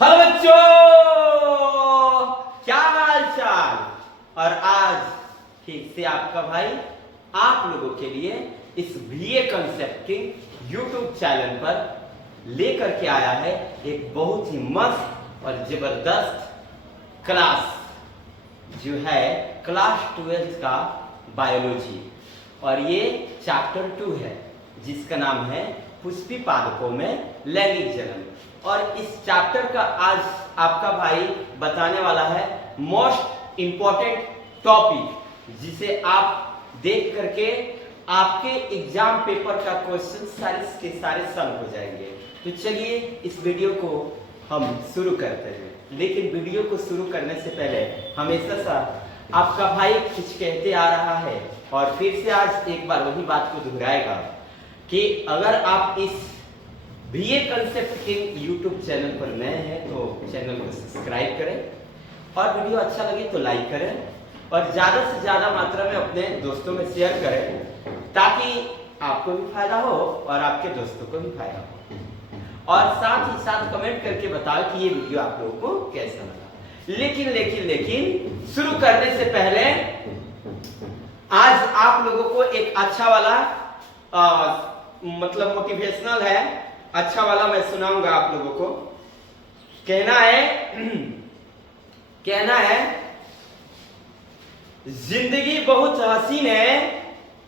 Hello बच्चों, क्या हाल चाल। और आज फिर से आपका भाई आप लोगों के लिए इस बीए कंसेप्ट के यूट्यूब चैनल पर लेकर के आया है एक बहुत ही मस्त और जबरदस्त क्लास, जो है क्लास 12 का बायोलॉजी। और ये चैप्टर 2 है जिसका नाम है पुष्पी पादपों में लैंगिक जनन। और इस चैप्टर का आज आपका भाई बताने वाला है मोस्ट इंपॉर्टेंट टॉपिक, जिसे आप देख करके आपके एग्जाम पेपर का क्वेश्चन सारे के सारे सॉल्व हो जाएंगे। तो चलिए इस वीडियो को हम शुरू करते हैं। लेकिन वीडियो को शुरू करने से पहले हमेशा सा आपका भाई कुछ कहते आ रहा है और फिर से आज एक बार वही बात को दोहराएगा कि अगर आप इस बीए कंसेप्ट के यूट्यूब चैनल पर नए हैं तो चैनल को सब्सक्राइब करें और वीडियो अच्छा लगे तो लाइक करें और ज़्यादा से ज़्यादा मात्रा में अपने दोस्तों में शेयर करें, ताकि आपको भी फायदा हो और आपके दोस्तों को भी फायदा हो। और साथ ही साथ कमेंट करके बताओ कि ये वीडियो आप लोगों को कैसा लगा। लेकिन शुरू करने से पहले आज आप लोगों को एक अच्छा वाला मतलब मोटिवेशनल है, अच्छा वाला मैं सुनाऊंगा आप लोगों को। कहना है जिंदगी बहुत हसीन है,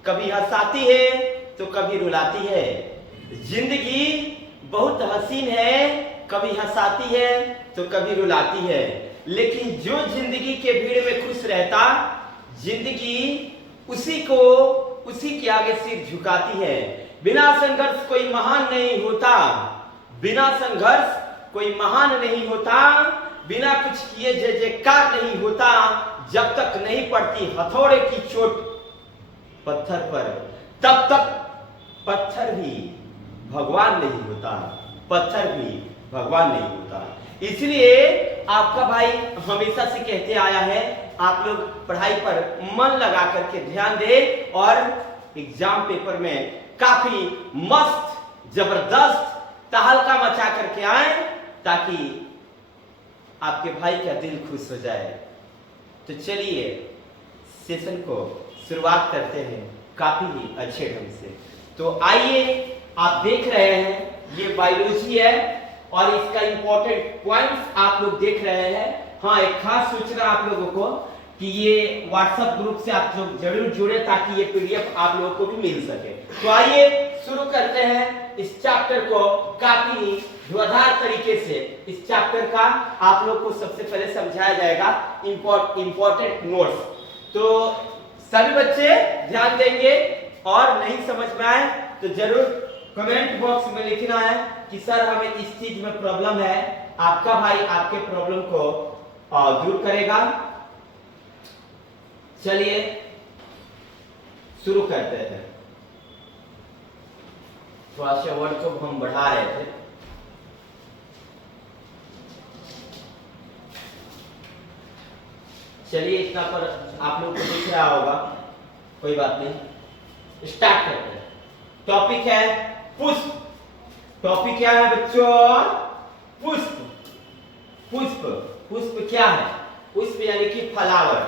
कभी हंसाती है तो कभी रुलाती है। जिंदगी बहुत हसीन है, कभी हंसाती है तो कभी रुलाती है। लेकिन जो जिंदगी के भीड़ में खुश रहता, जिंदगी उसी के आगे सिर झुकाती है। बिना संघर्ष कोई महान नहीं होता, बिना संघर्ष कोई महान नहीं होता, बिना कुछ किए जय जयकार नहीं होता। जब तक नहीं पड़ती हथौड़े की चोट पत्थर पर, तब तक पत्थर भी भगवान नहीं होता, पत्थर भी भगवान नहीं होता। इसलिए आपका भाई हमेशा से कहते आया है, आप लोग पढ़ाई पर मन लगा करके ध्यान दें और एग्जाम पेपर में काफी मस्त जबरदस्त तहलका मचा करके आए, ताकि आपके भाई का दिल खुश हो जाए। तो चलिए सेशन को शुरुआत करते हैं काफी ही अच्छे ढंग से। तो आइए, आप देख रहे हैं ये बायोलॉजी है और इसका इंपॉर्टेंट पॉइंट्स आप लोग देख रहे हैं। हाँ, एक खास सूचना आप लोगों को कि ये व्हाट्सएप ग्रुप से आप लोग जरूर जुड़े, ताकि ये पीडीएफ आप लोगों को भी मिल सके। तो आइए शुरू करते हैं इस चैप्टर को काफी ही धुआंधार तरीके से। इस चैप्टर का आप लोग को सबसे पहले समझाया जाएगा इंपॉर्टेंट नोट्स। तो सभी बच्चे ध्यान देंगे और नहीं समझ में आए तो जरूर कमेंट बॉक्स में लिखना है कि सर हमें इस चीज में प्रॉब्लम है। आपका भाई आपके प्रॉब्लम को दूर करेगा। चलिए शुरू करते हैं। थोड़ा सा वर्ड को हम बढ़ा रहे थे। चलिए इतना पर आप लोग को दिख रहा होगा, कोई बात नहीं। स्टार्ट करते हैं। टॉपिक है पुष्प। टॉपिक क्या है बच्चों? पुष्प। पुष्प पुष्प क्या है? पुष्प यानी कि फ्लावर।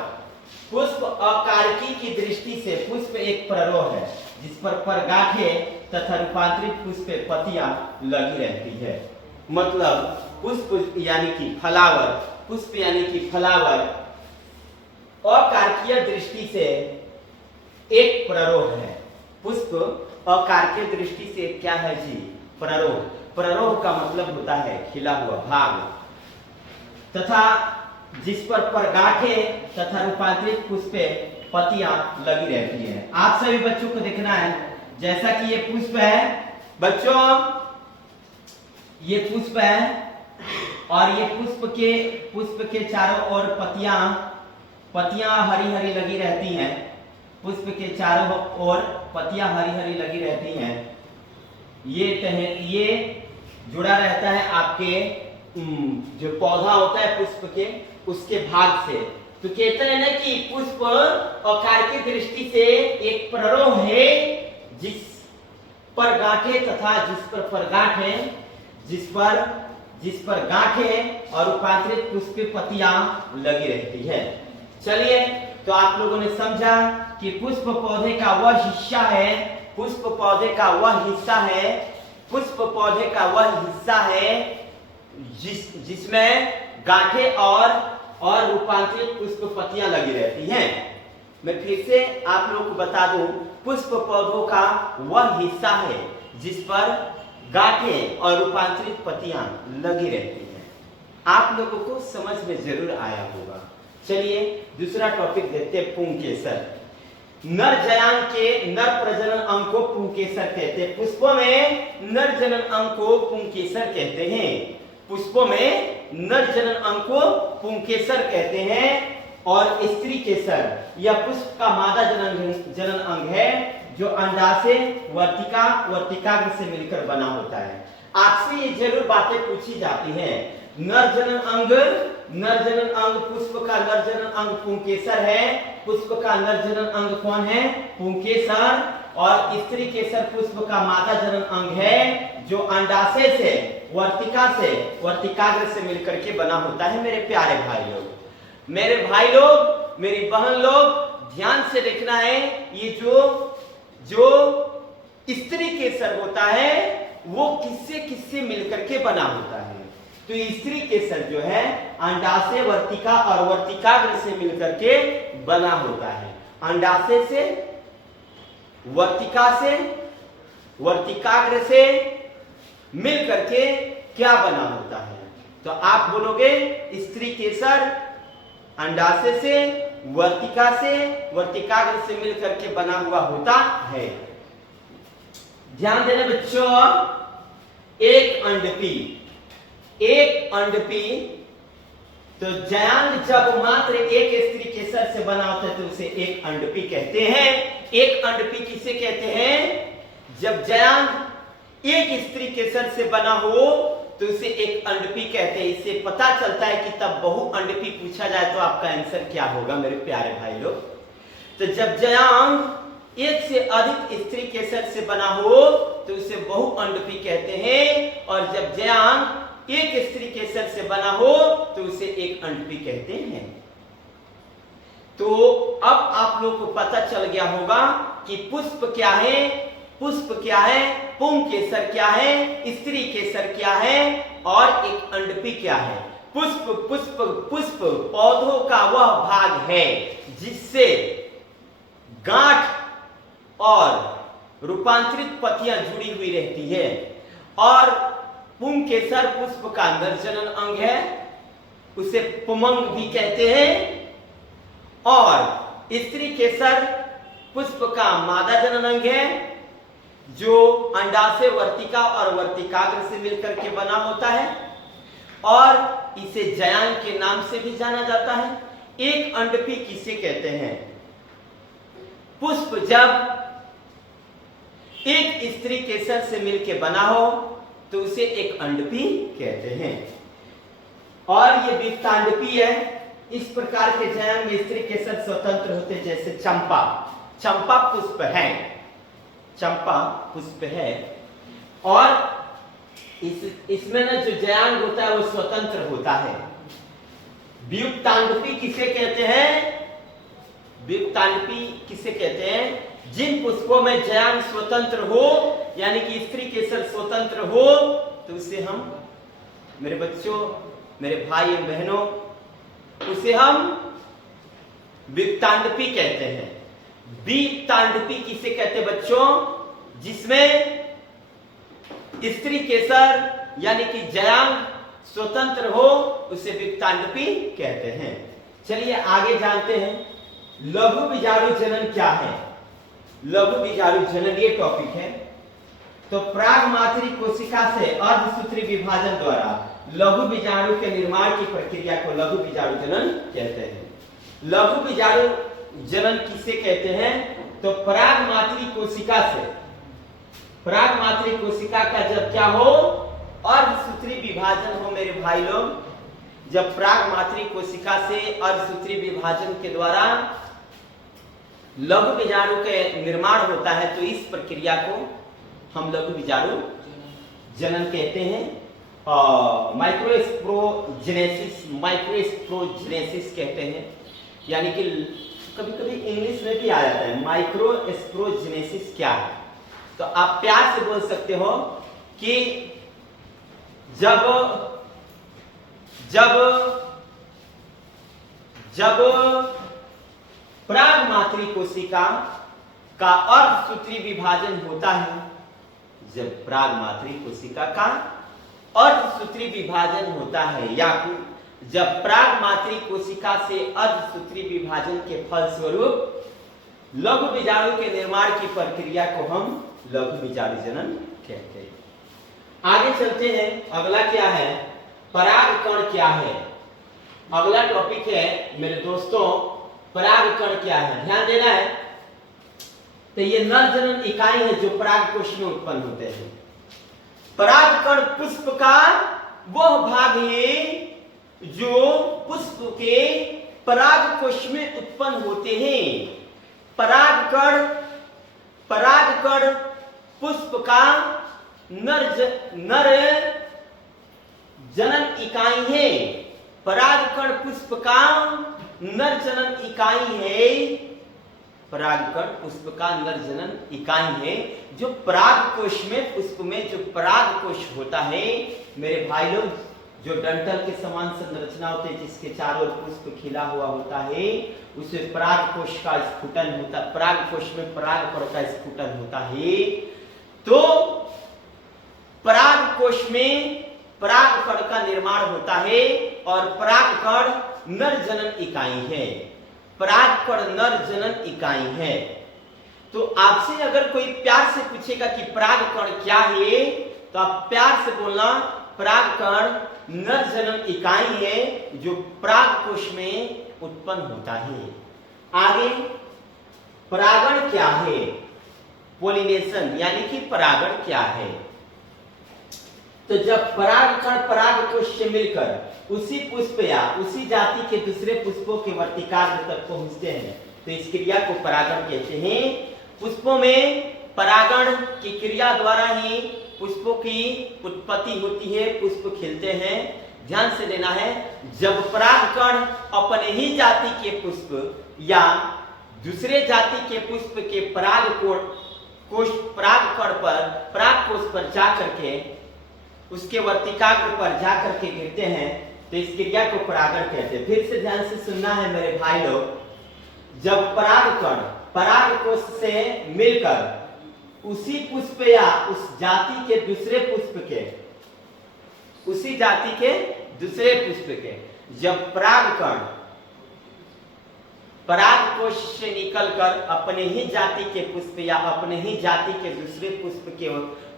पुष्प अकार्की की दृष्टि से पुष्प एक प्ररोह है जिस पर परगाठे तथा रूपांतरित पुष्प पत्तियां लगी रहती है। मतलब पुष्प यानी कि फ्लावर, पुष्प यानी कि फ्लावर अकार्कीय दृष्टि से एक प्ररोह है। पुष्प अकार्कीय दृष्टि से क्या है जी? प्ररोह। प्ररोह का मतलब होता है खिला हुआ भाग, तथा जिस पर परगाठे तथा रूपांतरित पुष्प पत्तियां लगी रहती हैं। आप सभी बच्चों को देखना है, जैसा कि ये पुष्प है बच्चों, ये पुष्प है और ये पुष्प के चारों ओर पत्तियां हरी हरी लगी रहती हैं। पुष्प के चारों ओर पत्तियां हरी हरी लगी रहती हैं। ये जुड़ा रहता है आपके जो पौधा होता है पुष्प के, उसके भाग से। तो कहते हैं ना कि पुष्प अकार्की दृष्टि से एक प्ररोह है जिस पर गांठे तथा जिस पर परगाठ है, जिस पर जिस पर गांठें और रूपांतरित पुष्प पत्तियां लगी रहती है। चलिए, तो आप लोगों ने समझा कि पुष्प पौधे का वह हिस्सा है, पुष्प पौधे का वह हिस्सा है, पुष्प पौधे का वह हिस्सा है जिसमें गांठें और रूपांतरित पुष्प पत्तियां लगी रहती हैं। मैं फिर से आप लोगों को बता दूं, पुष्प पौधों का वह हिस्सा है जिस पर गांठें और रूपांतरित पत्तियां लगी रहती हैं। आप लोगों को समझ में जरूर आया होगा। चलिए दूसरा टॉपिक देखते हैं, पुंकेसर। नर जयांग के नर प्रजनन अंग को पुंकेसर कहते हैं। पुष्पों में नर जनन अंग को पुंकेसर कहते हैं। पुष्पों में नर जनन अंग को पुंकेसर कहते हैं। और स्त्री केसर यह पुष्प का मादा जनन अंग है जो अंडाशय वर्तिकाग्र से मिलकर बना होता है। आपसे ये जरूर बातें पूछी जाती हैं। नर जनन अंग पुष्प का नर जनन अंग पुंकेसर है। पुष्प का नर जनन अंग कौन है? पुंकेसर। और स्त्री केसर पुष्प का मादा जनन अंग है जो अंडाशय से वर्तिकाग्र से मिलकर के बना होता है। मेरे प्यारे भाई लोग, मेरे भाई लोग, मेरी बहन लोग, ध्यान से देखना है। ये जो स्त्री केसर होता है वो किससे मिलकर के बना होता है? तो स्त्री केसर जो है अंडाशय वर्तिका और वर्तिकाग्र से मिलकर के बना होता है। अंडाशय से वर्तिकाग्र से मिलकर के क्या बना होता है? तो आप बोलोगे स्त्री केसर अंडाशय से वर्तिकाग्र से मिलकर के बना हुआ होता है। ध्यान देना बच्चों, एक अंडपी तो जयांग जब मात्र एक स्त्री केसर से बना होता है तो उसे एक अंडपी कहते हैं। एक अंडपी किसे कहते हैं? जब जयांग एक स्त्री केसर से बना हो तो उसे एक अंडपी कहते हैं। इससे पता चलता है कि तब बहु अंडपी पूछा जाए तो आपका आंसर क्या होगा मेरे प्यारे भाई लोग? तो जब जयांग एक से अधिक स्त्री केसर से बना हो तो उसे बहु अंडपी कहते हैं। और जब जयांग एक स्त्री केसर से बना हो तो उसे एक अंडपी कहते हैं। तो अब आप लोग को पता चल गया होगा कि पुष्प क्या है, पुंकेसर क्या है, स्त्री केसर क्या है और एक अंडपी क्या है। पुष्प पौधों का वह भाग है जिससे गांठ और रूपांतरित पत्तियां जुड़ी हुई रहती है। और पुंकेसर पुष्प का नर जनन अंग है, उसे पुमंग भी कहते हैं। और स्त्री केसर पुष्प का मादा जनन अंग है जो अंडाशय वर्तिका और वर्तिकाग्र से मिलकर के बना होता है और इसे जयांग के नाम से भी जाना जाता है। एक अंडपी किसे कहते हैं? पुष्प जब एक स्त्री केसर से मिलकर बना हो तो उसे एक अंडपी कहते हैं। और ये वित्तांडपी है। इस प्रकार के जयांग में स्त्री केसर स्वतंत्र होते, जैसे चंपा पुष्प है। और इसमें ना जो जयांग होता है वो स्वतंत्र होता है। व्युत्तांडपी किसे कहते हैं? व्युत्तांडपी किसे कहते हैं? जिन पुष्पों में जयांग स्वतंत्र हो, यानी कि स्त्री केसर स्वतंत्र हो, तो उसे हम, मेरे बच्चों, मेरे भाई और बहनों, उसे हम व्युत्तांडपी कहते हैं। वित्तांडपी किसे कहते हैं बच्चों? जिसमें स्त्री केसर यानी कि जयांग स्वतंत्र हो, उसे वित्तांडपी कहते हैं। चलिए आगे जानते हैं लघु बीजाणु जनन क्या है। लघु बीजाणु जनन ये टॉपिक है। तो प्रागमात्री कोशिका से अर्धसूत्री विभाजन द्वारा लघु बीजाणु के निर्माण की प्रक्रिया को लघु बीजाणु जनन कहते हैं। लघु बीजाणु जनन किसे कहते हैं? तो प्रागमात्री कोशिका का जब क्या हो? अर्धसूत्री विभाजन हो मेरे भाई लोग। जब प्रागमात्री कोशिका से अर्धसूत्री विभाजन के द्वारा लघु बीजाणु के निर्माण होता है तो इस प्रक्रिया को हम लघु बीजाणु जनन कहते हैं। माइक्रोस्पोरोजेनेसिस कहते हैं, यानी कि कभी कभी इंग्लिश में भी आ जाता है माइक्रोस्पोरोजेनेसिस क्या है। तो आप प्यार से बोल सकते हो कि जब जब जब प्रागमात्री कोशिका का अर्धसूत्री विभाजन होता है, जब प्रागमात्री कोशिका का अर्धसूत्री विभाजन होता है, या जब प्रागमात्री कोशिका से अर्धसूत्री विभाजन के फलस्वरूप लघु बीजाणु के निर्माण की प्रक्रिया को हम लघु बीजाणु जनन कहते हैं। आगे चलते हैं, अगला क्या है, परागकण क्या है। अगला टॉपिक है मेरे दोस्तों परागकण क्या है, ध्यान देना है। तो ये नर जनन इकाई है जो परागकोश में उत्पन्न होते हैं। परागकण पुष्प का वह भाग है जो पुष्प के परागकोश में उत्पन्न होते हैं। परागकण पुष्प का नर जनन इकाई है। परागकण पुष्प का नर जनन इकाई है। परागकण पुष्प का नर जनन इकाई है जो परागकोश में, पुष्प में जो परागकोश होता है मेरे भाई लोग, जो डंठल के समान संरचना होती है जिसके चारों ओर पुष्प खिला हुआ होता है, उसमें परागकोश का स्फुटन होता, परागकोश में परागकण का स्फुटन होता है। तो परागकोश में परागकण का निर्माण होता है और परागकण नर जनन इकाई है। परागकण नर जनन इकाई है। तो आपसे अगर कोई प्यार से पूछेगा कि परागकण क्या है, तो आप प्यार से बोलना परागकण नर जनन इकाई है जो परागकोश में उत्पन्न होता है। आगे परागण क्या है, पोलिनेशन यानी कि परागण क्या है। तो जब परागकण परागकोश से मिलकर उसी पुष्प या उसी जाति के दूसरे पुष्पों के वर्तिकाग्र तक पहुंचते हैं तो इस क्रिया को परागण कहते हैं। पुष्पों में परागण की क्रिया द्वारा ही पुष्पों की उत्पत्ति होती है, पुष्प खिलते हैं। ध्यान से लेना है, जब परागकण अपने ही जाति के पुष्प या दूसरे जाति के पुष्प के परागकण पर, परागकोश पर जाकर के उसके वर्तिकाग्र पर जाकर के गिरते हैं तो इस क्रिया को परागण कहते हैं। फिर से ध्यान से सुनना है मेरे भाई लोग, जब परागकण परागकोश से मिलकर उसी पुष्प या उस जाति के दूसरे पुष्प के, उसी जाति के दूसरे पुष्प के, जब परागकण परागकोश से निकलकर अपने ही जाति के पुष्प या अपने ही जाति के दूसरे पुष्प के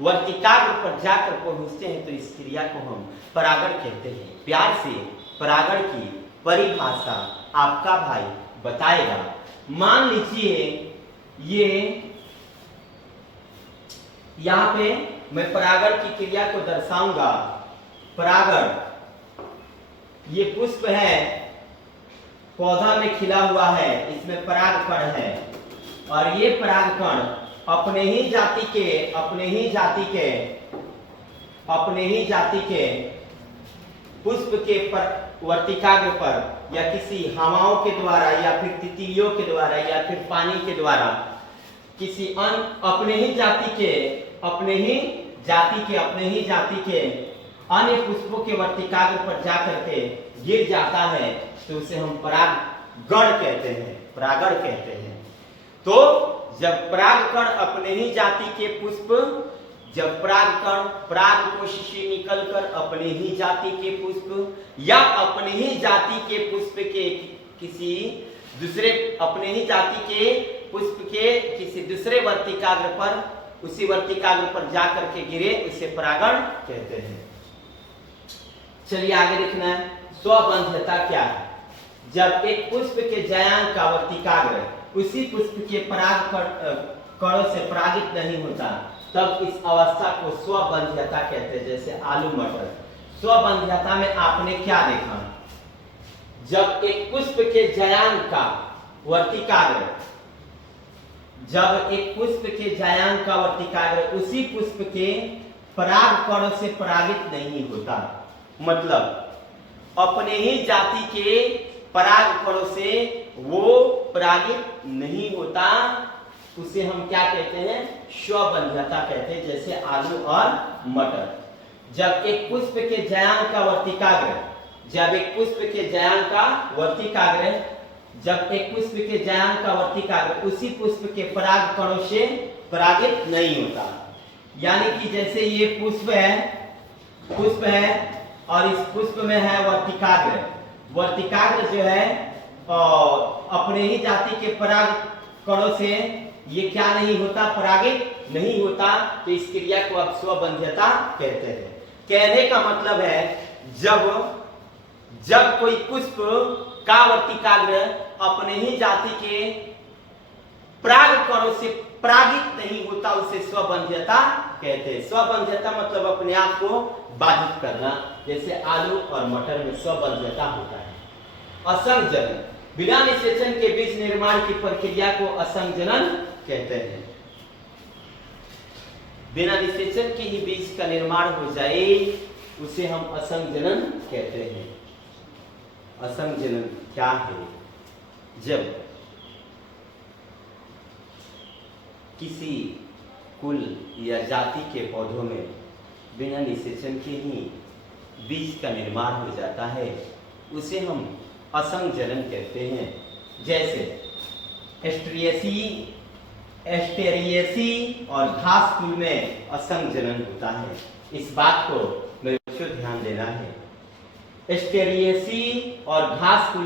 वर्तिकाग्र पर जाकर पहुंचते हैं तो इस क्रिया को हम परागण कहते हैं। प्यार से परागण की परिभाषा आपका भाई बताएगा। मान लीजिए ये यहां पे मैं परागण की क्रिया को दर्शाऊंगा। परागण, ये पुष्प है, पौधा में खिला हुआ है, इसमें परागकण है और ये परागकण अपने ही जाति के पुष्प के वर्तिकाग्र पर या किसी हवाओं के द्वारा या फिर तितलियों के द्वारा या फिर पानी के द्वारा किसी अपने ही जाति के अन्य पुष्पों के वर्तिकाग्र पर जाकर के गिर जाता है तो उसे हम परागण कहते हैं, परागण कहते हैं। तो जब परागकण अपने ही जाति के पुष्प, जब परागकण परागकोश से निकलकर अपने ही जाति के पुष्प या अपने ही जाति के पुष्प के किसी दूसरे, अपने ही जाति के पुष्प के किसी दूसरे वर्तिकाग्र पर, उसी वर्तिकाग्र पर जाकर के गिरे, उसे परागण कहते हैं। चलिए आगे देखना है, स्वबंध्यता क्या है। जब एक पुष्प के जयांग का वर्तिकाग्र उसी पुष्प के परागकणों से परागित नहीं होता तब इस अवस्था को स्वबंध्यता कहते हैं। जैसे आलू मटर, स्वबंध्यता में आपने क्या देखा, जब एक पुष्प के जयांग का वर्तिकाग्र, जब एक पुष्प के जयांग का वर्तिकाग्र उसी पुष्प के पराग कणों से परागित नहीं होता। मतलब अपने ही जाति के पराग कणों से वो परागित नहीं होता, उसे हम क्या कहते हैं? स्वबंध्यता कहते हैं। जैसे आलू और मटर। जब एक पुष्प के जयांग का वर्तिकाग्र उसी पुष्प के पराग कणों से परागित नहीं होता। यानी कि जैसे ये पुष्प है और इस पुष्प में है वर्तिकाग्र जो है अपने ही जाति के पराग कणों से ये क्या नहीं होता? परागित नहीं होता। तो इस क्रिया को आप स्वबंध्यता कहते हैं। कहने का मतलब है जब कोई पुष्प का वर्तिकाग्र अपने ही जाति के पराग कणों से परागित नहीं होता, उसे स्वबंध्यता कहते हैं। स्वबंध्यता मतलब अपने आप को बाधित करना। जैसे आलू और मटर में स्वबंध्यता होता है। असंजनन, बिना निषेचन के बीज निर्माण की प्रक्रिया को असंजनन कहते हैं। बिना निषेचन के ही बीज का निर्माण हो जाए उसे हम असंजनन कहते हैं। असंजनन क्या है? जब किसी कुल या जाति के पौधों में बिना निषेचन के ही बीज का निर्माण हो जाता है, उसे हम असंजनन कहते हैं। जैसे एस्टेरिएसी और घास कुल में असंजनन होता है। इस बात को मेरे बच्चों ध्यान देना है। एस्टेरिएसी और घास कुल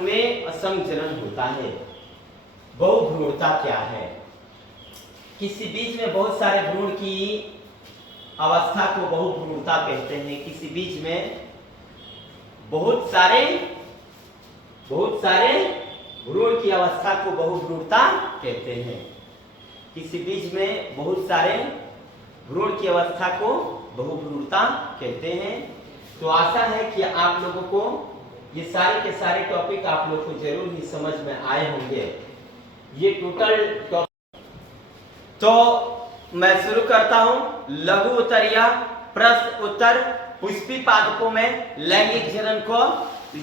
में असंजनन होता है। बहुभ्रूणता क्या है? किसी बीज में बहुत सारे भ्रूण की अवस्था को बहुभ्रूणता कहते हैं। किसी बीज में बहुत सारे भ्रूण की अवस्था को बहुभ्रूणता कहते हैं। किसी बीज में बहुत सारे भ्रूण की अवस्था को बहुभ्रूणता कहते हैं। तो आशा है कि आप लोगों को ये सारे के सारे टॉपिक आप लोग को जरूर ही समझ में आए होंगे। ये टोटल टॉपिक तो मैं शुरू करता हूं। लघु उत्तरीय प्रश्न उत्तर पुष्पी पादपों में लैंगिक जनन को,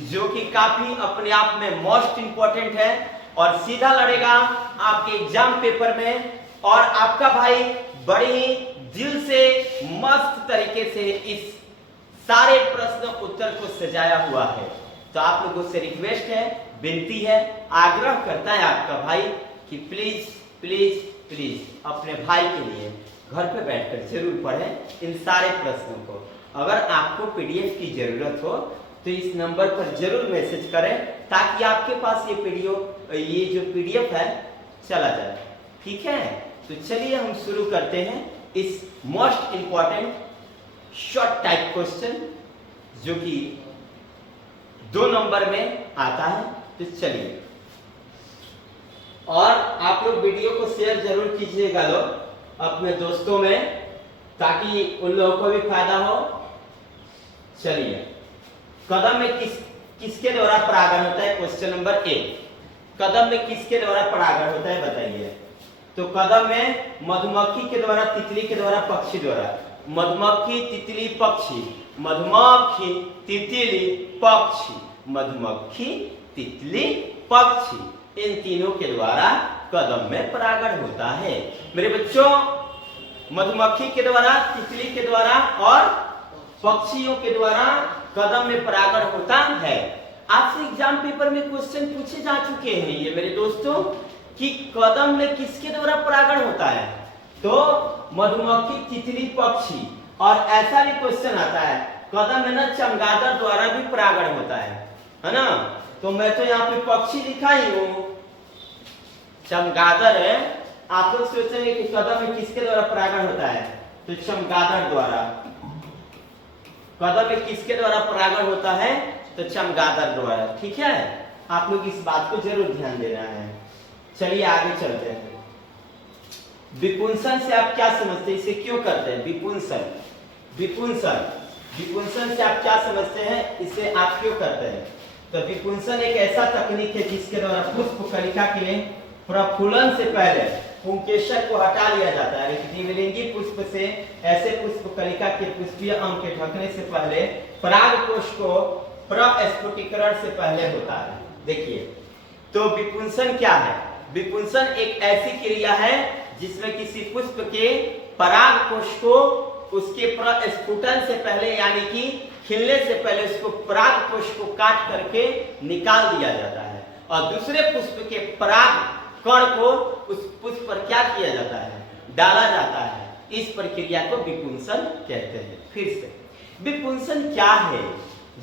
जो कि काफी अपने आप में मोस्ट इंपॉर्टेंट है और सीधा लड़ेगा आपके एग्जाम पेपर में। और आपका भाई बड़े ही दिल से मस्त तरीके से इस सारे प्रश्न उत्तर को सजाया हुआ है। तो आप लोगों से रिक्वेस्ट है, विनती है, आग्रह करता है आपका भाई कि प्लीज प्लीज प्लीज अपने भाई के लिए घर पे बैठकर जरूर पढ़ें इन सारे प्रश्नों को। अगर आपको पीडीएफ की जरूरत हो तो इस नंबर पर जरूर मैसेज करें, ताकि आपके पास ये जो पीडीएफ है चला जाए। ठीक है, तो चलिए हम शुरू करते हैं इस most important short type question, जो कि 2 नंबर में आता है। तो चलिए, और आप लोग वीडियो को शेयर जरूर कीजिएगा लोग अपने दोस्तों में, ताकि उन लोगों को भी फायदा हो। चलिए, कदम में किसके द्वारा परागण होता है? क्वेश्चन नंबर 1, कदम में किसके द्वारा परागण होता है बताइए। तो कदम में मधुमक्खी के द्वारा, तितली के द्वारा, पक्षी द्वारा। मधुमक्खी, तितली, पक्षी, मधुमक्खी, तितली, पक्षी, मधुमक्खी, तितली, पक्षी, इन तीनों के द्वारा कदम में परागण होता है। मेरे बच्चों, मधुमक्खी के द्वारा, तितली के द्वारा और पक्षियों के द्वारा कदम में परागण होता है। आपसे एग्जाम पेपर में क्वेश्चन पूछे जा चुके हैं ये मेरे दोस्तों, कि कदम में किसके द्वारा परागण होता है? तो मधुमक्खी, तितली, पक्षी। और ऐसा भी क्वेश्चन आता है, कदम में ना चमगादड़ द्वारा भी परागण होता है ना? तो मैं तो यहाँ पे पक्षी लिखा ही हूं, चमगादड़ है। आप लोग सोचेंगे कि कदम में किसके द्वारा परागण होता है? तो चमगादड़ द्वारा। कदम में किसके द्वारा परागण होता है? तो चमगादड़ द्वारा। ठीक है, आप लोग इस बात को जरूर ध्यान देना है। चलिए आगे चलते हैं। विपुंसन से आप क्या समझते हैं? इसे क्यों करते हैं? विपुंसन से आप क्या समझते हैं? इसे आप क्यों करते हैं? तो विपुंसन एक ऐसा तकनीक है जिसके द्वारा पुष्प कलिका के प्रफुल्लन से पहले पुंकेसर को हटा लिया जाता है। द्विलिंगी पुष्प से ऐसे पुष्प कलिका के पुष्पीय अंग के ढकने से पहले परागकोश को प्रस्फुटीकरण से पहले होता है। देखिए, तो विपुंसन क्या है? विपुंसन एक ऐसी क्रिया है जिसमें किसी पुष्प के परागकोश को उसके प्रस्फुटन से पहले यानी कि खिलने से पहले उसको परागकोश को काट करके निकाल दिया जाता है और दूसरे पुष्प के पराग कण को उस पुष्प पर क्या किया जाता है? डाला जाता है। इस प्रक्रिया को विपुंसन कहते हैं। फिर से, विपुंसन क्या है?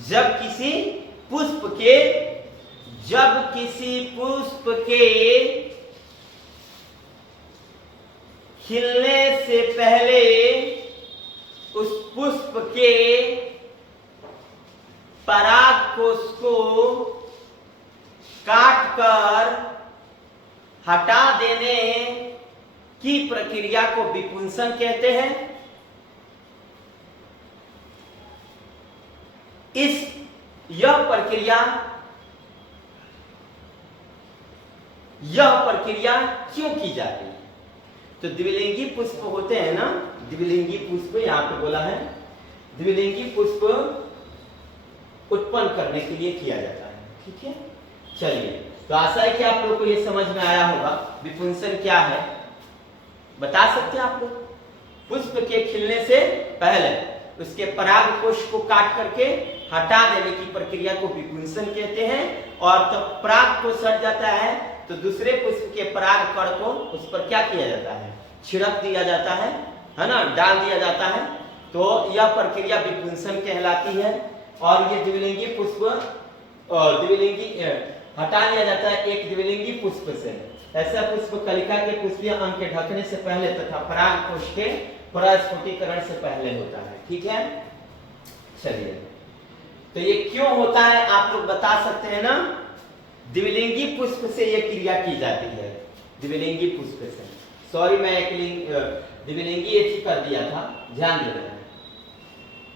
जब किसी पुष्प के खिलने से पहले उस पुष्प के परागकोश को काटकर हटा देने की प्रक्रिया को विपुंसन कहते हैं। यह प्रक्रिया क्यों की जाती है? तो द्विलिंगी पुष्प होते हैं ना, द्विलिंगी पुष्प यहां पे बोला है, द्विलिंगी पुष्प उत्पन्न करने के लिए किया जाता है। ठीक है, चलिए, तो आशा है कि आप लोग को ये समझ में आया होगा विपुंसन क्या है। बता सकते हैं आप लोग? पुष्प के खिलने से पहले उसके परागकोश को काट करके हटा देने की प्रक्रिया को विपुंसन कहते हैं। और तब पराग को सट जाता है तो दूसरे पुष्प के पराग कण को उस पर क्या किया जाता है? छिड़क दिया जाता है ना, डाल दिया जाता है। तो यह प्रक्रिया विपुंसन कहलाती है। और ये द्विलिंगी पुष्प हटा लिया जाता है एक द्विलिंगी पुष्प से। ऐसा पुष्प कलिका के पुष्पीय अंग के ढकने से पहले तथा परागकोश के प्रस्फुटीकरण से पहले होता है। ठीक है, चलिए, तो ये क्यों होता है आप लोग बता सकते हैं ना? द्विलिंगी पुष्प से यह क्रिया की जाती है। द्विलिंगी पुष्प से, सॉरी मैं एक द्विलिंगी एक कर दिया था, ध्यान देना।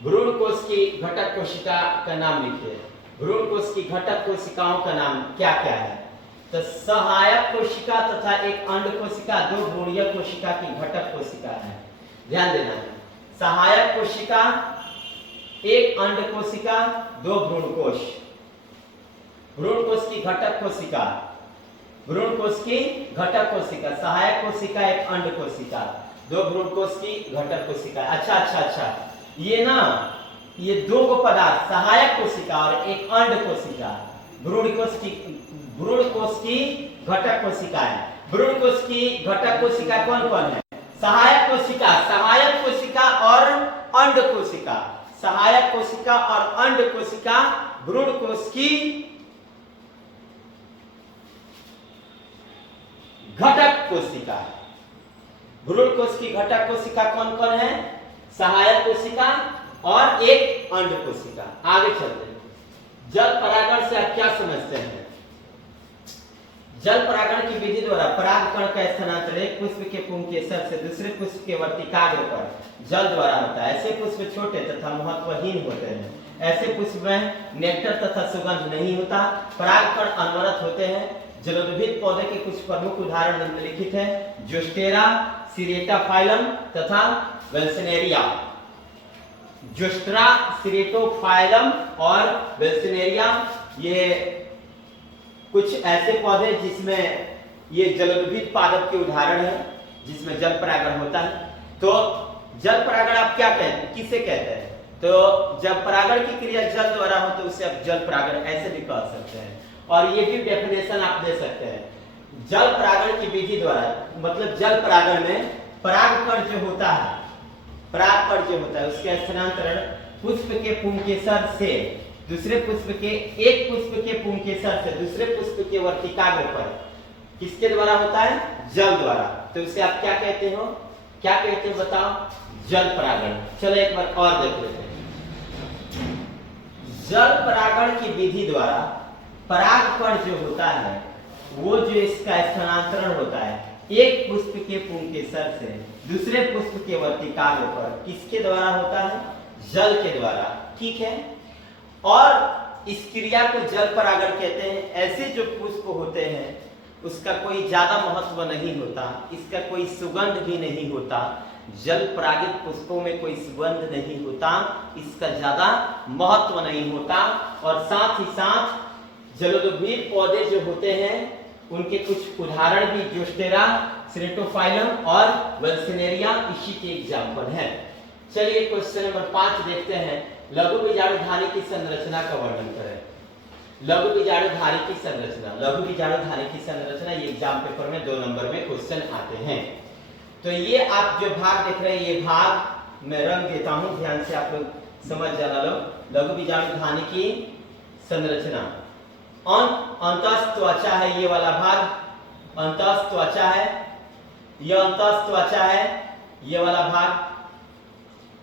भ्रूण कोश की घटक कोशिका का नाम लिखिए। भ्रूण कोश की घटक कोशिकाओं का नाम क्या क्या है? तो सहायक कोशिका तथा एक अंड कोशिका, दो भ्रूणीय कोशिका की घटक कोशिका है। ध्यान देना है, सहायक कोशिका, एक अंड कोशिका, दो भ्रूण कोश। भ्रूण कोश की घटक कोशिका, भ्रूण कोश की घटक कोशिका, सहायक कोशिका, एक अंड कोशिका, दो भ्रूण कोश की घटक कोशिका। अच्छा, ये ना, ये दो पदार्थ, सहायक कोशिका और एक अंड कोशिका, भ्रूण कोश की घटक कोशिका है। भ्रूण कोश की घटक कोशिका कौन कौन है? सहायक कोशिका और अंड कोशिका। सहायक कोशिका और अंड कोशिका भ्रूण कोश की घटक कोशिका। भ्रूण कोश की घटक कोशिका कौन कौन है? सहायक कोशिका और एक अंड कोशिका। आगे चलते हैं। जल परागण से आप क्या समझते हैं? जल परागण की विधि द्वारा परागकण का स्थानांतरण एक पुष्प के पुंकेसर से दूसरे पुष्प के वर्तिकाग्र पर जल द्वारा होता है। ऐसे पुष्प छोटे तथा महत्वहीन होते हैं। ऐसे पुष्प में नेक्टर तथा सुगंध नहीं होता। परागकण अनवरत होते हैं। जलोद्भिद पौधे के कुछ प्रमुख उदाहरण निम्नलिखित है: जोस्टेरा, सिरेटा फाइलम तथा वेल्सनेरिया। जोस्टेरा, सिरेटोफाइलम और वेल्सनेरिया, ये कुछ ऐसे पौधे जिसमें ये जलोद्भिद पादप के उदाहरण है, जिसमें जल परागण होता है। तो जल परागण आप क्या कहते हैं, किसे कहते हैं? तो जब परागण की क्रिया जल द्वारा हो तो उसे आप जल परागण ऐसे भी कह सकते हैं। और ये भी डेफिनेशन आप दे सकते हैं। जल परागण की विधि द्वारा मतलब जल परागण में परागकण जो होता है, परागकण जो होता है उसके स्थानांतरण पुष्प के पुंकेसर से दूसरे पुष्प के, एक पुष्प के पुंकेसर से दूसरे पुष्प के वर्तिकाग्र पर किसके द्वारा होता है? जल द्वारा। तो उसे आप क्या कहते हो? क्या कहते हो बताओ? जल परागण। चलो एक बार और देख लेते हैं। जल परागण की विधि द्वारा परागकण जो होता है वो जो इसका स्थानांतरण होता है एक पुष्प के पुंकेसर से दूसरे पुष्प के वर्तिकाग्र पर किसके द्वारा होता है? जल के द्वारा। ठीक है, और इस क्रिया को जल परागण कहते हैं। ऐसे जो पुष्प होते हैं उसका कोई ज्यादा महत्व नहीं होता, इसका कोई सुगंध भी नहीं होता। जल परागित पुष्पों में कोई सुगंध नहीं होता, इसका ज्यादा महत्व नहीं होता। और साथ ही साथ जलोदुद्भिद पौधे जो होते हैं उनके कुछ उदाहरण भी जोस्टेरा, सेरेटोफाइलम और वेल्सिनेरिया इसी के एग्जाम्पल हैं। चलिए क्वेश्चन नंबर 5 देखते हैं। लघु बीजाणुधारी की संरचना का वर्णन करें। लघु बीजाणुधारी की संरचना, लघु बीजाणुधारी की संरचना ये एग्जाम पेपर में 2 नंबर में क्वेश्चन आते हैं। तो ये आप जो भाग देख रहे हैं, ये भाग मैं रंग देता हूं, ध्यान से आप लोग समझ जाना। लोग लघु बीजाणुधारी की संरचना, अंतस्थ त्वचा है ये वाला भाग, अंतस्थ त्वचा है, यह अंतस्थ त्वचा है, ये वाला भाग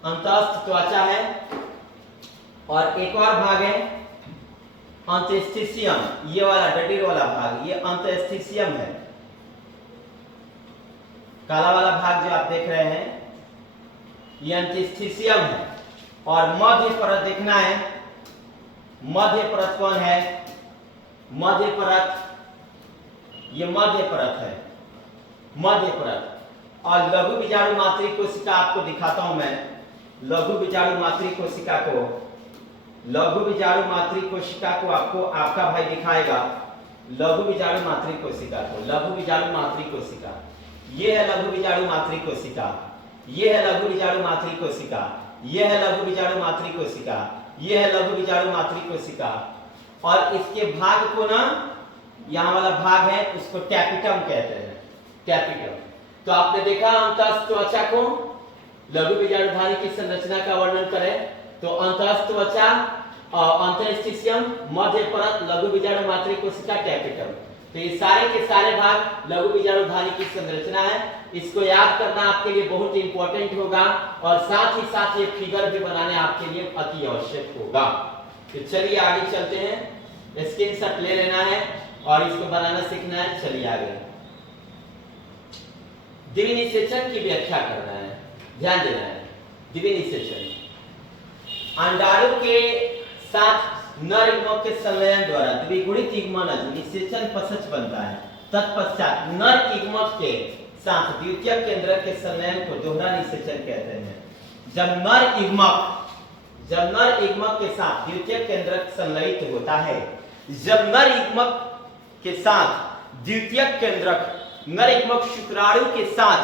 अंतस्थ त्वचा है। और एक और भाग है अंतस्थिसियम, ये वाला डटीर वाला भाग, ये अंतस्थिसियम है। काला वाला भाग जो आप देख रहे हैं ये अंतस्थिसियम है। और मध्य परत देखना है, मध्य परत कौन है? मध्य परत, ये मध्य परत है, मध्य परत। और लघु बीजाणु मातृ कोशिका आपको दिखाता हूं मैं, लघु बीजाणु मातृ कोशिका को, लघु बीजाणु मातृ कोशिका को आपको आपका भाई दिखाएगा। लघु बीजाणु मातृ कोशिका को, लघु बीजाणु मातृ कोशिका, ये है लघु बीजाणु मातृ कोशिका, ये है लघु बीजाणु मातृ कोशिका, ये है लघु बीजाणु मातृ कोशिका, ये है लघु बीजाणु मातृ कोशिका। और इसके भाग को ना, यहाँ वाला भाग है उसको टैपिटम कहते हैं, टैपिटम। तो आपने देखा अंतस्थ त्वचा को, लघु बीजाणुधारी की संरचना का वर्णन करें तो अंतस्थ त्वचा, अंतस्थिसियम, मध्य परत, लघु बीजाणु मातृ कोशिका, टैपिटम। तो ये सारे के सारे भाग लघु बीजाणुधारी की संरचना है। इसको याद करना आपके लिए बहुत इंपॉर्टेंट होगा और साथ ही साथ ये फिगर भी बनाने आपके लिए अति आवश्यक होगा। तो चलिए आगे चलते हैं, स्क्रीनशॉट ले लेना है और इसको बनाना सीखना है। चलिए आगे द्विनिषेचन की व्याख्या करना है, ध्यान देना है। द्विनिषेचन अंडाणु के साथ नर युग्मक के संलयन द्वारा द्विगुणित युग्मनज निषेचन पसच बनता है। तत्पश्चात नर युग्मक के साथ द्वितीयक केंद्रक के संलयन को दोहरा निषेचन कहते हैं। जब नर युग्मक के साथ द्वितीयक केंद्रक संलयित होता है, जब नर युग्मक के साथ द्वितीयक केंद्रक, नर युग्मक शुक्राणु के साथ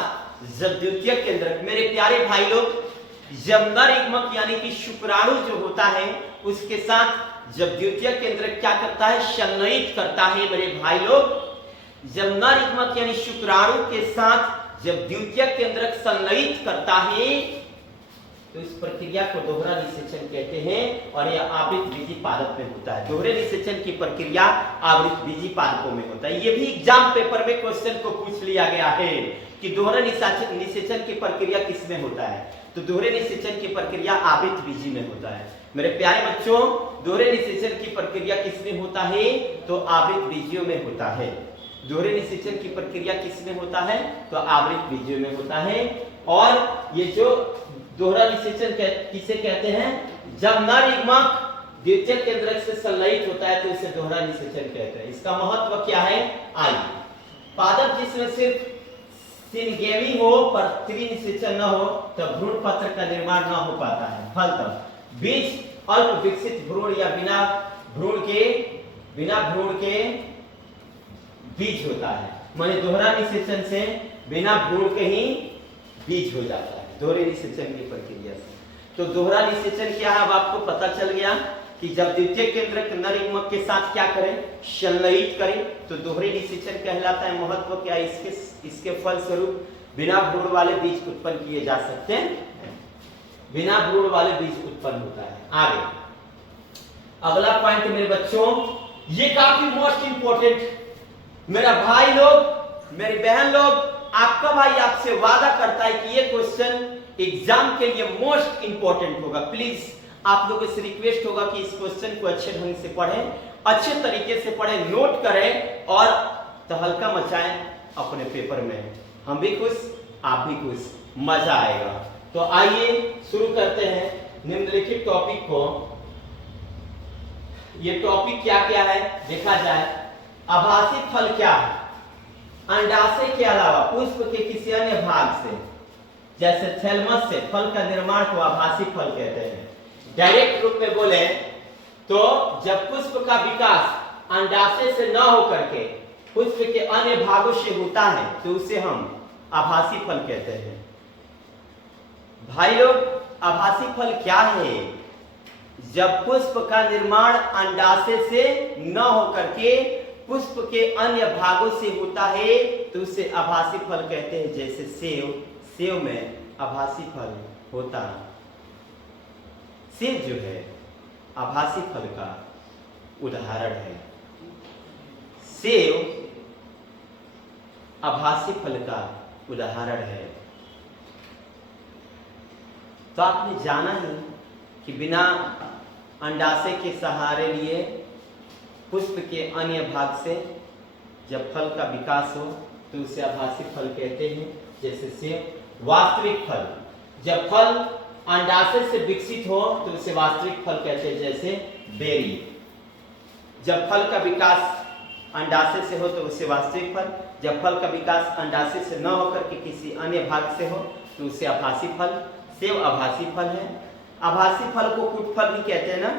जब द्वितीयक केंद्रक, मेरे प्यारे भाई लोग, जब नर युग्मक यानी कि शुक्राणु जो होता है उसके साथ जब द्वितीयक केंद्रक क्या करता है? संलयित करता है मेरे भाई लोग। जब नर युग्मक यानी शुक्राणु के साथ जब द्वितीयक केंद्रक संलयित करता है तो इस प्रक्रिया को दोहरा निषेचन कहते हैं और यह आवृत बीजी पादप में होता है। दोहरे निषेचन की प्रक्रिया आवृत बीजी पादपों में होता है। ये भी एग्जाम पेपर में क्वेश्चन को पूछ लिया गया है कि दोहरे निषेचन की प्रक्रिया किसमें होता है? तो दोहरे निषेचन की प्रक्रिया आवृत बीजी में होता है। मेरे प्यारे बच्चों, दोहरे निषेचन की प्रक्रिया किसमें होता है? तो आवृत बीजियों में होता है। दोहरे निषेचन की प्रक्रिया किसमें होता है? तो आवृत बीजियों में होता है। और ये जो दोहरा निषेचन किसे कहते हैं? जब नर युग्मक द्वितीयक केंद्रक से संलयित होता है तो इसे दोहरा निषेचन कहते हैं। इसका महत्व क्या है? आइए, पादप जिसमें सिर्फ सिनगेमी हो पर त्रिनिषेचन न हो तो भ्रूण पत्र का निर्माण न हो पाता है। फलतः बीज अल्प विकसित भ्रूण या बिना भ्रूण के बीज होता है। माने दोहरा निषेचन से बिना भ्रूण के ही बीज हो जाता है दोहरे निषेचन की प्रक्रिया से। तो दोहरा निषेचन क्या है अब आपको पता चल गया कि जब द्वितीयक केंद्रक नर युग्मक के साथ क्या करें? संलयित करें तो दोहरे निषेचन कहलाता है। महत्व क्या है इसके फलस्वरूप बिना भ्रूण वाले बीज उत्पन्न किए जा सकते हैं, बिना भ्रूण वाले बीज उत्पन्न होता है। आगे अगला पॉइंट मेरे बच्चों, ये काफी मोस्ट इंपोर्टेंट, मेरा भाई लोग, मेरी बहन लोग, आपका भाई आपसे वादा करता है कि ये क्वेश्चन एग्जाम के लिए मोस्ट इंपोर्टेंट होगा। प्लीज आप लोगों से रिक्वेस्ट होगा कि इस क्वेश्चन को अच्छे ढंग से पढ़ें, अच्छे तरीके से पढ़ें, नोट करें और तहलका मचाएं अपने पेपर में। हम भी खुश, आप भी खुश, मजा आएगा। तो आइए शुरू करते हैं निम्नलिखित टॉपिक को। ये टॉपिक क्या क्या है देखा जाए। आभासी फल क्या है? अंडाशय के अलावा पुष्प के किसी अन्य भाग से, जैसे थैलमस से, फल का निर्माण को आभासी फल कहते हैं। डायरेक्ट रूप में बोले तो जब पुष्प का विकास अंडाशय से न होकर के पुष्प के अन्य भागों से होता है तो उसे हम आभासी फल कहते हैं। भाई लोग, आभासी फल क्या है? जब पुष्प का निर्माण अंडाशय से न होकर के पुष्प के अन्य भागों से होता है तो उसे आभासी फल कहते हैं। जैसे सेव में आभासी फल होता है। सेब जो है आभासी फल का उदाहरण है। सेव आभासी फल का उदाहरण है। तो आपने जाना ही कि बिना अंडाशय के सहारे लिए पुष्प के अन्य भाग से जब फल का विकास हो तो उसे आभासी फल कहते हैं। जैसे सेब। वास्तविक फल, जब फल अंडाशय से विकसित हो तो उसे वास्तविक फल कहते हैं। जैसे बेरी। जब फल का विकास अंडाशय से हो तो उसे वास्तविक फल, जब फल का विकास अंडाशय से न होकर के किसी अन्य भाग से हो तो उसे आभासी फल। सेब आभासी फल है। आभासी फल को कूटफल भी कहते हैं ना,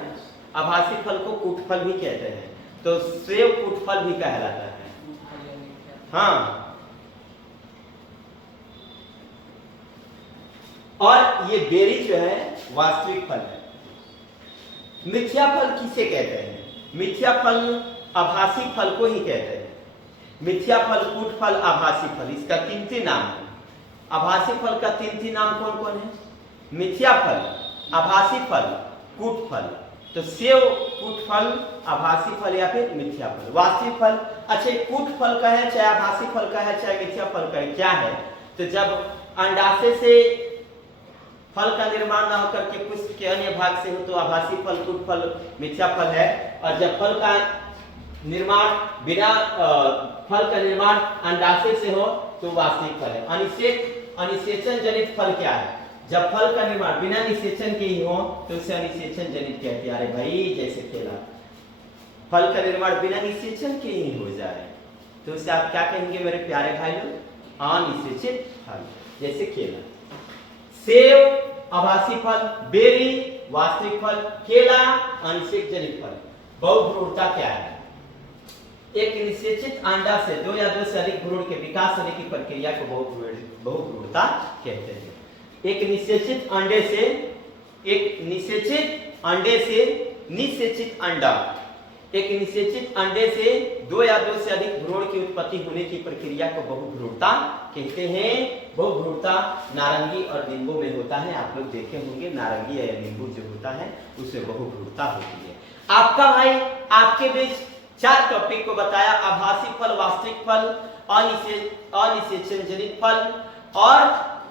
आभासी फल को कूटफल भी कहते हैं। तो सेब कूटफल भी कहलाता है। हाँ, और ये बेरी जो है वास्तविक फल है। मिथ्या फल किसे कहते हैं? मिथ्या फल आभासी फल को ही कहते हैं। मिथ्या फल, कूटफल, आभासी फल, इसका 3 नाम है। आभासी फल का 3 नाम कौन कौन है? मिथ्या फल, आभासी फल, कूटफल। तो सेव कूटफल, आभासी फल या फिर मिथ्या फल। वास्तविक फल, अच्छा कूटफल का है, चाहे आभासी फल का है, चाहे मिथ्या फल का है, क्या है? तो जब अंडाशय से फल का निर्माण न होकर के पुष्प के अन्य भाग से हो तो आभासी फल, कूटफल, मिथ्या फल है। और जब फल का निर्माण बिना फल का निर्माण अंडाशय से हो तो वास्तविक फल है। अनिषेचन जनित फल क्या है? जब फल का निर्माण बिना निषेचन के ही हो तो उसे अनिषेचन जनित कहते हैं। अरे भाई, जैसे केला, फल का निर्माण बिना निषेचन के ही हो जाए तो उसे आप क्या कहेंगे मेरे प्यारे भाई लोग? अनिषेचित फल, जैसे केला। सेब आभासी फल, बेरी वास्तविक फल, केला अनिषेक जनित फल। बहुभ्रूणता क्या है? एक निषेचित अंडा से 2 या 2 से अधिक भ्रूण के विकास होने की प्रक्रिया को बहुभ्रूणता कहते हैं। एक निषेचित अंडे से 2 या 2 से अधिक भ्रूण की उत्पत्ति होने की प्रक्रिया को बहुभ्रूणता कहते हैं। बहुभ्रूणता नारंगी और नींबू में होता है। आप लोग देखे होंगे नारंगी या नींबू जो होता है उसमें बहुभ्रूणता होती है। आपका भाई आपके बीच 4 टॉपिक को बताया, आभासी फल, वास्तविक फल, अनिषेचन जनित फल और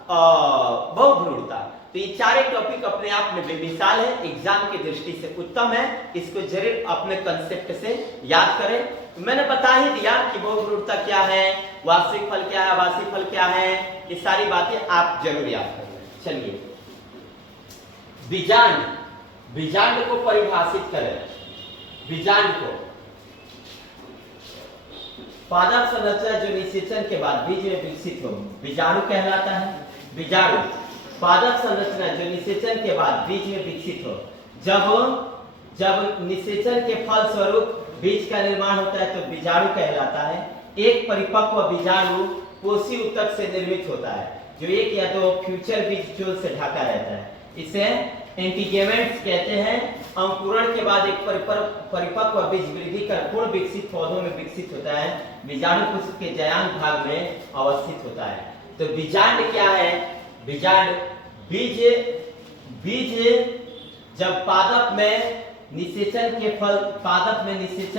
बहुभ्रूणता। तो ये 4 टॉपिक अपने आप में बेमिसाल है, एग्जाम की दृष्टि से उत्तम है। इसको जरूर अपने कंसेप्ट से याद करें। मैंने बता ही दिया कि बहुभ्रूणता क्या है, वास्तविक फल क्या है, आभासी फल क्या है, ये सारी बातें आप जरूर याद कर लें। चलिए, बीजांड को परिभाषित करें। बीजांड को पादप संरचना जो निषेचन के बाद बीज में विकसित हो, बीजाणु कहलाता है। बीजाणु पादप संरचना जो निषेचन के बाद बीज में विकसित हो। जब निषेचन के फल स्वरूप बीज का निर्माण होता है तो बीजाणु कहलाता है। एक परिपक्व बीजाणु कोशी ऊतक से निर्मित होता है जो 1 या 2 फ्यूचर बीज चूल से ढका रहता है। इसे एंटीगेमेंट्स कहते हैं। अंकुरण के बाद एक परिपक्व बीज वृद्धि कर पूर्ण विकसित पौधों में विकसित होता है। बीजाणु पुष्प के जयांग भाग में अवस्थित होता है। तो बीजांड क्या है? बीजांड बीज जब पादप में निषेचन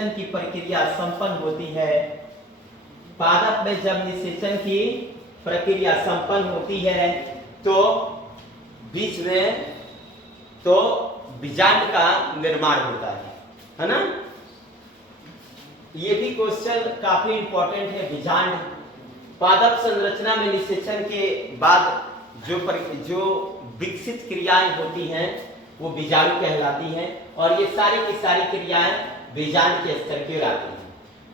की प्रक्रिया संपन्न होती है, पादप में जब निषेचन की प्रक्रिया संपन्न होती है तो बीज में बीजांड का निर्माण होता है ना? ये भी क्वेश्चन काफी इंपॉर्टेंट है। बीजांड पादप संरचना में निषेचन के बाद जो विकसित क्रियाएं होती हैं वो बीजाणु कहलाती हैं और ये सारी की सारी क्रियाएं बीजांड के स्तर की आती हैं।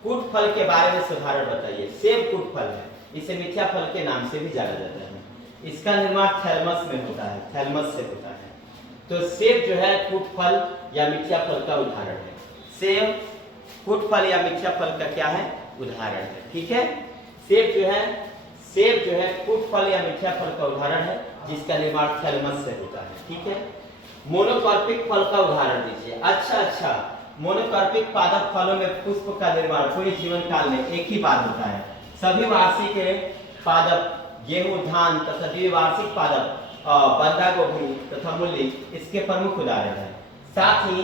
कूट फल के बारे में उदाहरण बताइए। सेब कूट फल है, इसे मिथ्या फल के नाम से भी जाना जाता है। इसका निर्माण थैलमस में होता है, थैलमस से होता है। तो सेब जो है कूट फल या मिथ्या फल का उदाहरण है। सेब कूट फल या मिथ्या फल का क्या है? उदाहरण है। ठीक है, सेब जो है कूट फल या मिथ्या फल का उदाहरण है, जिसका निर्माण थैलमस से होता है। ठीक है, मोनोकार्पिक फल का उदाहरण दीजिए। अच्छा, मोनोकार्पिक पादप फलों में पुष्प का निर्माण पूरे जीवन काल में एक ही बार होता है। सभी वार्षिक पादप गेहूं, धान तथा द्विवार्षिक पादप बंधा गोभी तथा मूली इसके प्रमुख उदाहरण हैं। साथ ही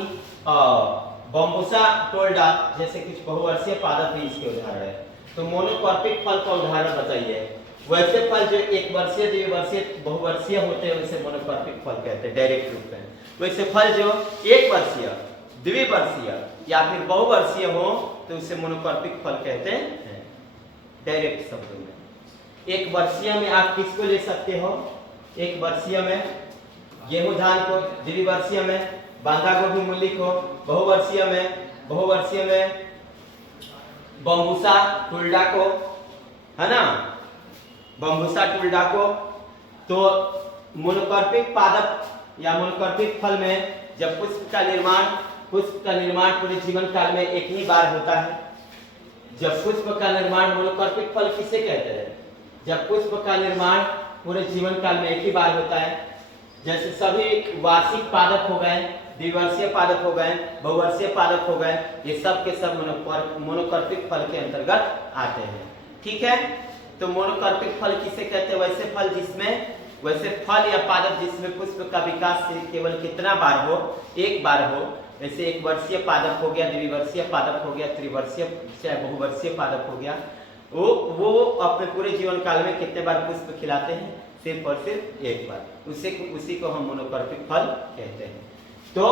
बम्बूसा टोल्डा जैसे कुछ बहुवर्षीय पादप भी इसके उदाहरण है। तो मोनोकार्पिक फल का उदाहरण बताइए। वैसे फल जो एक वर्षीय, द्विवर्षीय, बहुवर्षीय होते हैं उसे मोनोकार्पिक फल कहते हैं डायरेक्ट रूप में। वैसे फल जो एक वर्षीय, द्विवर्षीय या फिर बहुवर्षीय हो तो उसे मोनोकार्पिक फल कहते हैं डायरेक्ट शब्दों में। एक वर्षीय में आप किसको ले सकते हो? एक वर्षीय में गेहूं धान को, द्विवर्षीय में बांधा गोभी मूली को, बहुवर्षीय में बम्बूसा टुल्डा को, है ना, बम्बूसा टुल्डा को। तो मोनोकार्पिक पादप या मोनोकार्पिक फल में जब पुष्प का निर्माण पूरे जीवन काल में एक ही बार होता है। जब पुष्प का निर्माण, मोनोकार्पिक फल किसे कहते हैं? जब पुष्प का निर्माण पूरे जीवन काल में एक ही बार होता है। जैसे सभी वार्षिक पादप हो गए, द्विवर्षीय पादप हो गए, बहुवर्षीय पादप हो गए, ये सब के सब मोनोकार्पिक फल के अंतर्गत आते हैं। ठीक है, तो मोनोकार्पिक फल किसे कहते हैं? वैसे फल या पादप जिसमें पुष्प का विकास केवल कितना बार हो? एक बार हो। जैसे एक वर्षीय पादप हो गया, द्विवर्षीय पादप हो गया, त्रिवर्षीय चाहे बहुवर्षीय पादप हो गया, वो अपने पूरे जीवन काल में कितने बार पुष्प खिलाते हैं? सिर्फ और सिर्फ एक बार। उसी को हम मोनोकार्पिक फल कहते हैं। तो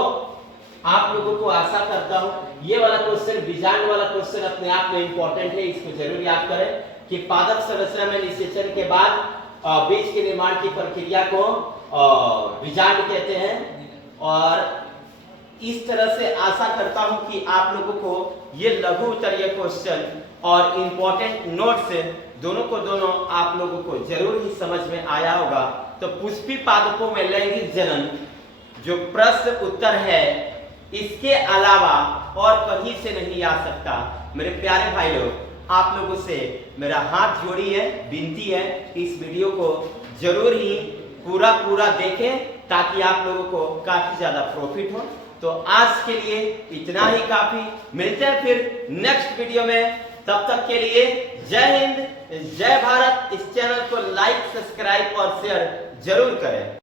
आप लोगों को आशा करता हूं ये वाला क्वेश्चन, बीजांड वाला क्वेश्चन अपने आप में इंपॉर्टेंट है, इसको जरूर याद करें कि पादप संरचना में निषेचन के बाद बीज के निर्माण की प्रक्रिया को बीजांड कहते हैं। और इस तरह से आशा करता हूं कि आप लोगों को ये लघु उत्तरीय क्वेश्चन और इंपॉर्टेंट नोट्स दोनों आप लोगों को जरूर ही समझ में आया होगा। तो पुष्पी पादपों में लैंगिक जनन जो प्रश्न उत्तर है, इसके अलावा और कहीं से नहीं आ सकता। मेरे प्यारे भाइयों, आप लोगों से मेरा हाथ जोड़ी है, विनती है कि इस वीडियो को जरूर ही पूरा देखें ताकि आप लोगों को काफी ज्यादा प्रॉफिट हो। तो आज के लिए इतना ही काफी। मिलते हैं फिर नेक्स्ट वीडियो में, तब तक के लिए जय हिंद, जय भारत। इस चैनल को लाइक, सब्सक्राइब और शेयर जरूर करें।